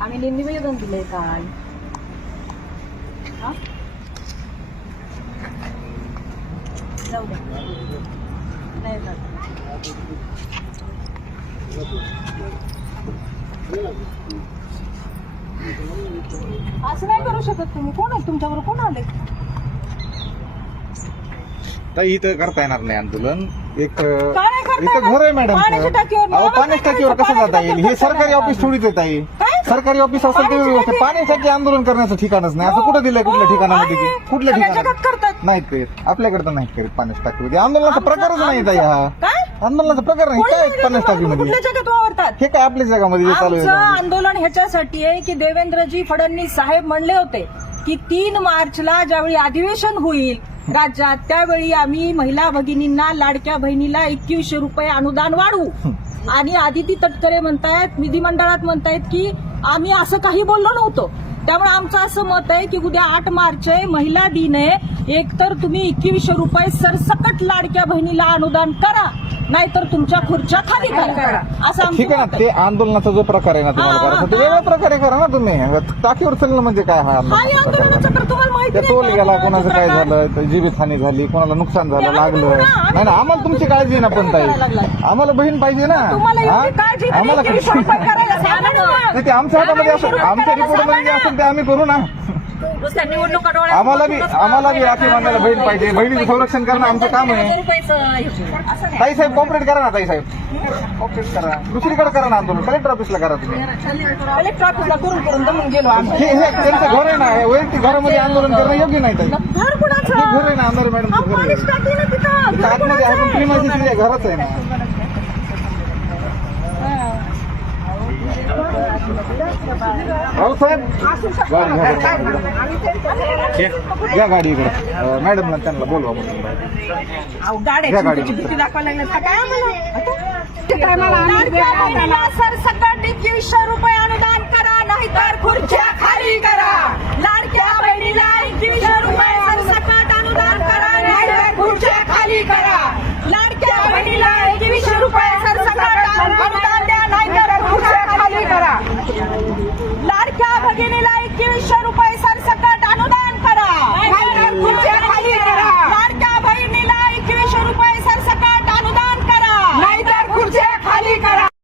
आम्ही निवेदन दिलंय काय? जाऊ नाही. असं नाही करू शकत तुम्ही. कोण आहे तुमच्याबरोबर? कोण आले ताई इथं करता येणार नाही आंदोलन. एक अं, का नाही करता इथं? घर आहे मॅडम पाण्याच्या टाकीवर अहो मला पाण्याच्या काय टाकीवर करायचं? कसं जाता येईल हे पाण्याच्या सरकारी टाकीवर ऑफिस थोडीच आहे ताई काय? सरकारी ऑफिस असेल ते पाण्याच्या व्यवस्थित टाकीवर? पाण्यासाठी आंदोलन करण्याचं ठिकाणच नाही असं हो. कुठं दिलंय कुठल्या हो, ठिकाणामध्ये आहे. कुठल्या सगळ्या ठिकाणात जगात करतात. नाहीत ते आपल्याकडे तर नाहीत करीत पाण्याच्या टाकीमध्ये आंदोलनाचा आमचं- प्रकारच नाही ताई हा काय आंदोलनाचा प्रकार नाही कोणी काय पाण्याच्या तुम्ही टाकीमध्ये कुठल्या जगात वावरतात हे काय आपल्या जगामध्ये चालू आमचं आहे आंदोलन ह्याच्यासाठी आहे की देवेंद्रजी फडणवीस साहेब म्हणले होते की तीन मार्चला ज्यावेळी अधिवेशन होईल राज्यात त्यावेळी आम्ही महिला भगिनींना लाडक्या बहिणीला एकवीसशे रुपये अनुदान वाढवू. आणि आदिती तटकरे म्हणतायत विधिमंडळात म्हणतायत की आम्ही असं काही बोललो नव्हतो. त्यामुळे आमचं असं मत आहे की उद्या आठ मार्च आहे महिला दिन आहे एकतर तुम्ही एकवीसशे रुपये सरसकट लाडक्या बहिणीला अनुदान करा नाहीतर तुमच्या खुर्च्या खाली करा असं आमचं ठीक आहे मत ना ते आंदोलनाचा जो प्रकार आहे ना तुम्हाला हा, करायचा ते हा. वेगळ्या प्रकारे करा ना तुम्ही टाकीवर चाललं म्हणजे काय हा हा आंदोलनाचा प्रकार आंदोलनाचा आहे? तर तुम्हाला माहिती त्या नाही टोल का? गेला कोणाचं काय प्रकार? झालं तर जीवितहानी झाली कोणाला नुकसान झालं ते आम्ही लागलं बघू ना, आम्ही नाही ना आम्हाला तुमची काळजी आहे ना पण ताई करायला लागलाय. आम्हाला बहीण पाहिजे ना तुम्हाला हा? एवढी काळजी नाही आम्हाला की वीस रुपये करायला सांगा ना. नाही ते आमच्या हातामध्ये असेल आमच्या रिपोर्टमध्ये जे असेल ते आम्ही करू ना. नुसत्या निवडणुका डोळ्यात आम्हाला बी आम्हाला बी राखी बांधायला बहीण पाहिजे. बहिणीचं संरक्षण करणं आमचं काम आहे. ताई साहेब कॉपरेट करा ना ताई साहेब. कॉपरेट करा. दुसरीकडे करा ना आंदोलन. कलेक्टर ऑफिसला करा तुम्ही. कलेक्टर ऑफिसला करून करून दमून गेलो आम्ही. हे हे त्यांचं घर आहे ना हे वैयक्तिक घरामध्ये आंदोलन करणं योग्य नाही ताई. घर आहे ना अंधारे मॅडम आतमध्ये आहे. पण घरच आहे ना. साहेब. गाडी घ्या बरं. घ्या. गाडी इकडे. मॅडमला त्यांना बोलवा म्हणून या बहिणीला सरसकट एकवीसशे रुपये अनुदान करा नाहीतर खुर्च्या खाली करा. encher o país.